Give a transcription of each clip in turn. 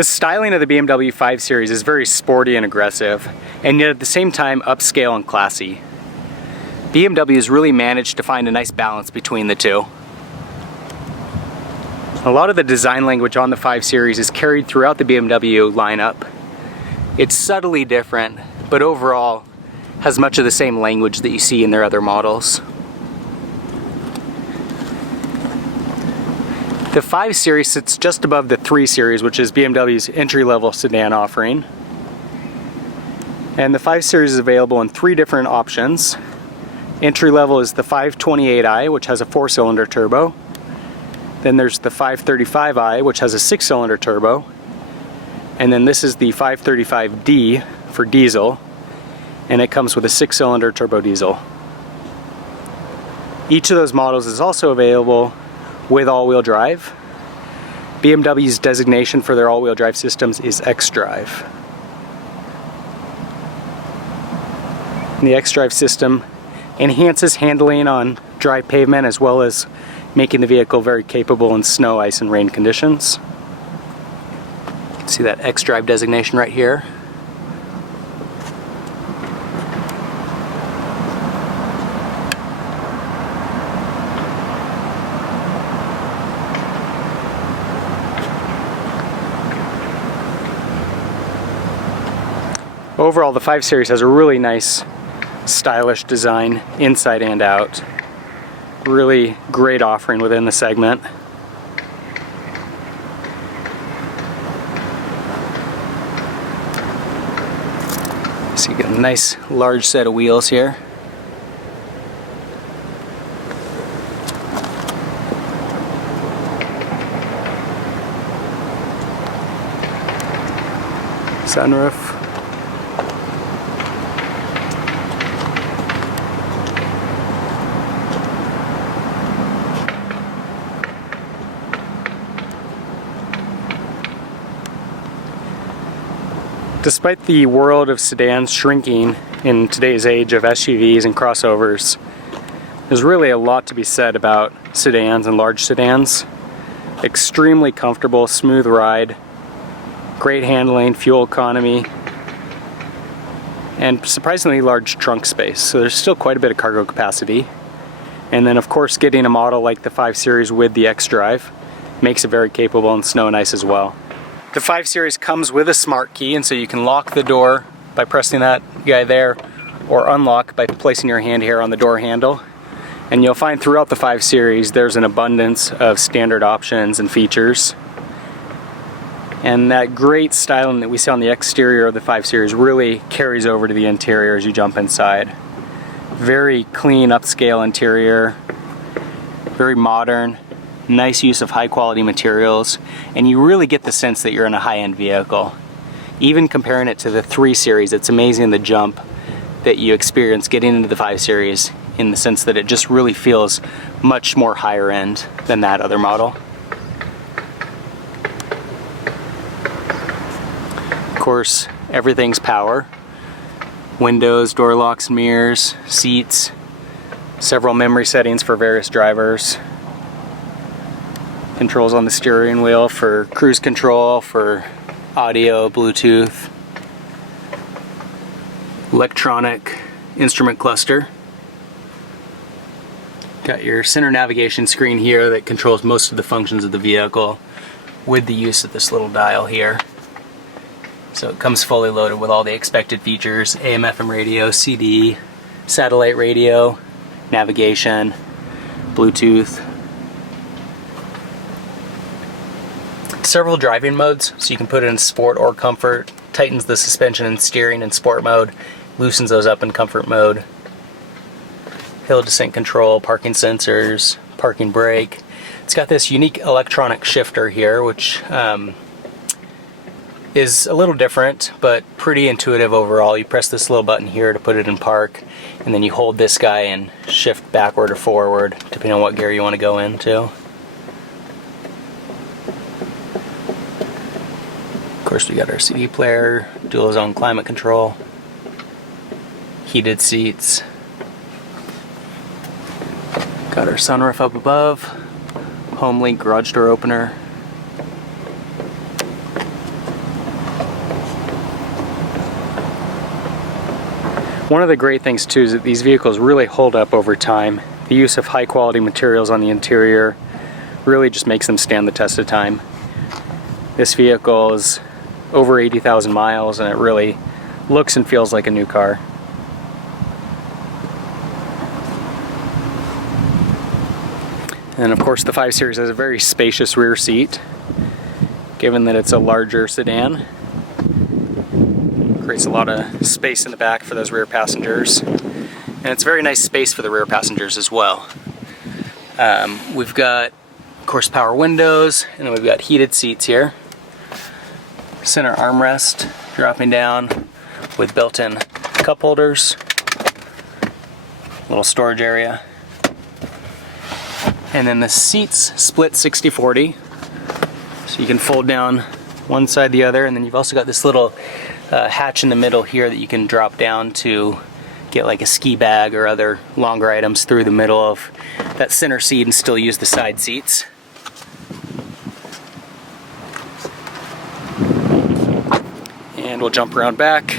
The styling of the BMW 5 Series is very sporty and aggressive, and yet at the same time upscale and classy. BMW has really managed to find a nice balance between the two. A lot of the design language on the 5 Series is carried throughout the BMW lineup. It's subtly different, but overall has much of the same language that you see in their other models. The 5 Series sits just above the 3 Series, which is BMW's entry-level sedan offering. And the 5 Series is available in 3 different options. Entry-level is the 528i, which has a 4-cylinder turbo. Then there's the 535i, which has a 6-cylinder turbo. And then this is the 535d for diesel, and it comes with a 6-cylinder turbo diesel. Each of those models is also available with all-wheel drive. BMW's designation for their all-wheel drive systems is xDrive. And the xDrive system enhances handling on dry pavement as well as making the vehicle very capable in snow, ice, and rain conditions. See that xDrive designation right here? Overall, the 5 Series has a really nice, stylish design inside and out. Really great offering within the segment. So you get a nice, large set of wheels here. Sunroof. Despite the world of sedans shrinking in today's age of SUVs and crossovers, there's really a lot to be said about sedans and large sedans. Extremely comfortable, smooth ride, great handling, fuel economy, and surprisingly large trunk space. So there's still quite a bit of cargo capacity. And then of course getting a model like the 5 Series with the xDrive makes it very capable in snow and ice as well. The 5 Series comes with a smart key, and so you can lock the door by pressing that guy there, or unlock by placing your hand here on the door handle. And you'll find throughout the 5 Series there's an abundance of standard options and features. And that great styling that we see on the exterior of the 5 Series really carries over to the interior as you jump inside. Very clean, upscale interior, very modern. Nice use of high quality materials, and you really get the sense that you're in a high-end vehicle. Even comparing it to the 3 Series, it's amazing the jump that you experience getting into the 5 Series in the sense that it just really feels much more higher end than that other model. Of course, everything's power. Windows, door locks, mirrors, seats, several memory settings for various drivers. Controls on the steering wheel for cruise control, for audio, Bluetooth, electronic instrument cluster. Got your center navigation screen here that controls most of the functions of the vehicle with the use of this little dial here. So it comes fully loaded with all the expected features: AM/FM radio, CD, satellite radio, navigation, Bluetooth. Several driving modes, so you can put it in sport or comfort. Tightens the suspension and steering in sport mode, loosens those up in comfort mode. Hill descent control, parking sensors, parking brake. It's got this unique electronic shifter here, which is a little different, but pretty intuitive overall. You press this little button here to put it in park, and then you hold this guy and shift backward or forward, depending on what gear you want to go into. Of course, we got our CD player, dual zone climate control, heated seats. Got our sunroof up above, home link garage door opener. One of the great things too is that these vehicles really hold up over time. The use of high quality materials on the interior really just makes them stand the test of time. This vehicle is over 80,000 miles and it really looks and feels like a new car. And of course the 5 Series has a very spacious rear seat, given that it's a larger sedan. Creates a lot of space in the back for those rear passengers. And it's very nice space for the rear passengers as well. We've got, of course, power windows, and then we've got heated seats here. Center armrest dropping down with built-in cup holders. Little storage area. And then the seats split 60-40. So you can fold down one side the other, and then you've also got this little hatch in the middle here that you can drop down to get like a ski bag or other longer items through the middle of that center seat and still use the side seats. And we'll jump around back.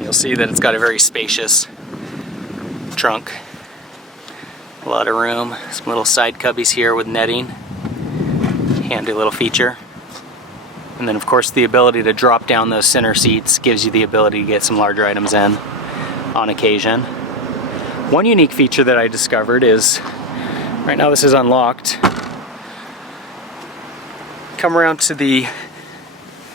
You'll see that it's got a very spacious trunk. A lot of room, some little side cubbies here with netting. Handy little feature. And then of course the ability to drop down those center seats gives you the ability to get some larger items in on occasion. One unique feature that I discovered is, right now this is unlocked. Come around to the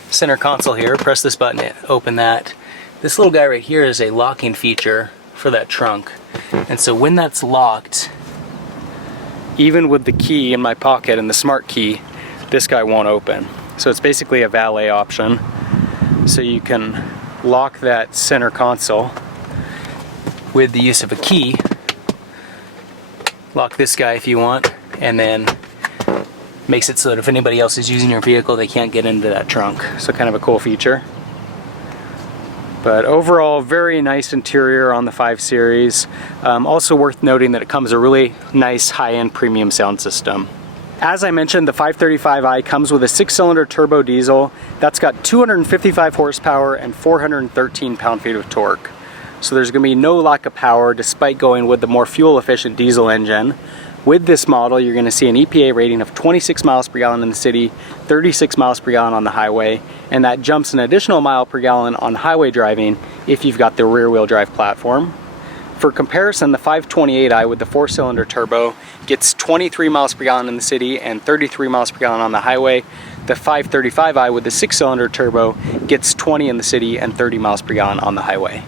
center console here, press this button to open that. This little guy right here is a locking feature for that trunk. And so when that's locked, even with the key in my pocket and the smart key, this guy won't open. So it's basically a valet option. So you can lock that center console with the use of a key. Lock this guy if you want, and then makes it so that if anybody else is using your vehicle, they can't get into that trunk. So kind of a cool feature. But overall, very nice interior on the 5 Series. Also worth noting that it comes with a really nice high-end premium sound system. As I mentioned, the 535i comes with a 6-cylinder turbo diesel that's got 255 horsepower and 413 pound-feet of torque. So there's going to be no lack of power despite going with the more fuel-efficient diesel engine. With this model, you're going to see an EPA rating of 26 miles per gallon in the city, 36 miles per gallon on the highway, and that jumps an additional mile per gallon on highway driving if you've got the rear-wheel drive platform. For comparison, the 528i with the 4-cylinder turbo gets 23 miles per gallon in the city and 33 miles per gallon on the highway. The 535i with the 6-cylinder turbo gets 20 in the city and 30 miles per gallon on the highway.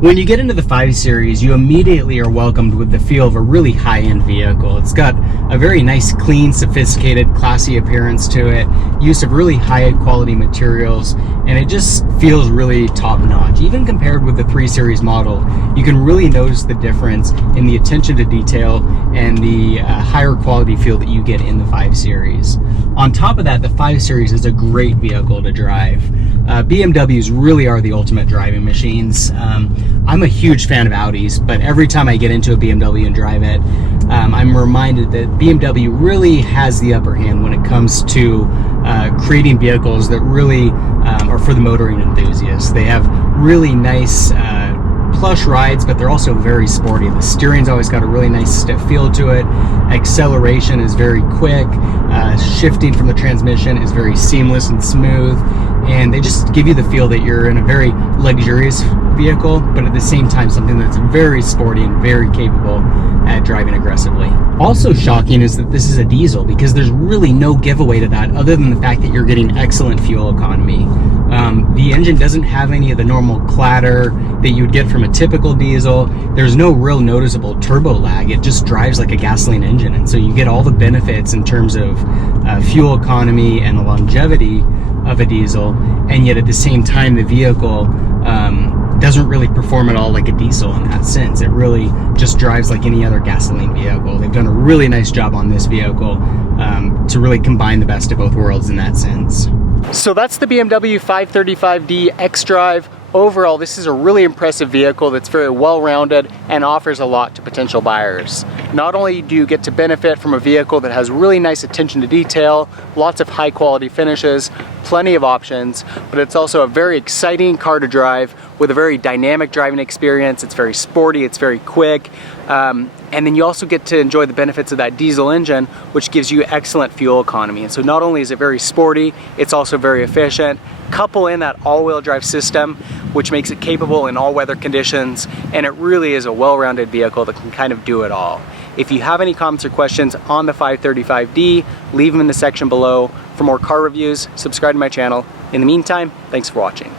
When you get into the 5 Series, you immediately are welcomed with the feel of a really high-end vehicle. It's got a very nice, clean, sophisticated, classy appearance to it, use of really high-quality materials, and it just feels really top-notch. Even compared with the 3 Series model, you can really notice the difference in the attention to detail and the higher quality feel that you get in the 5 Series. On top of that, the 5 Series is a great vehicle to drive. BMWs really are the ultimate driving machines. I'm a huge fan of Audis, but every time I get into a BMW and drive it, I'm reminded that BMW really has the upper hand when it comes to creating vehicles that really are for the motoring enthusiasts. They have really nice plush rides, but they're also very sporty. The steering's always got a really nice stiff feel to it. Acceleration is very quick. Shifting from the transmission is very seamless and smooth. And they just give you the feel that you're in a very luxurious vehicle, but at the same time something that's very sporty and very capable at driving aggressively. Also shocking is that this is a diesel, because there's really no giveaway to that other than the fact that you're getting excellent fuel economy. The engine doesn't have any of the normal clatter that you would get from a typical diesel. There's no real noticeable turbo lag. It just drives like a gasoline engine, and so you get all the benefits in terms of fuel economy and the longevity of a diesel, and yet at the same time the vehicle doesn't really perform at all like a diesel in that sense. It really just drives like any other gasoline vehicle. They've done a really nice job on this vehicle to really combine the best of both worlds in that sense. So that's the BMW 535d xDrive Overall, this is a really impressive vehicle that's very well-rounded and offers a lot to potential buyers. Not only do you get to benefit from a vehicle that has really nice attention to detail, lots of high-quality finishes, plenty of options, but it's also a very exciting car to drive with a very dynamic driving experience. It's very sporty, it's very quick, and then you also get to enjoy the benefits of that diesel engine, which gives you excellent fuel economy. And so not only is it very sporty, it's also very efficient. Couple in that all-wheel drive system, which makes it capable in all weather conditions, and it really is a well-rounded vehicle that can kind of do it all. If you have any comments or questions on the 535D, leave them in the section below. For more car reviews, subscribe to my channel. In the meantime, thanks for watching.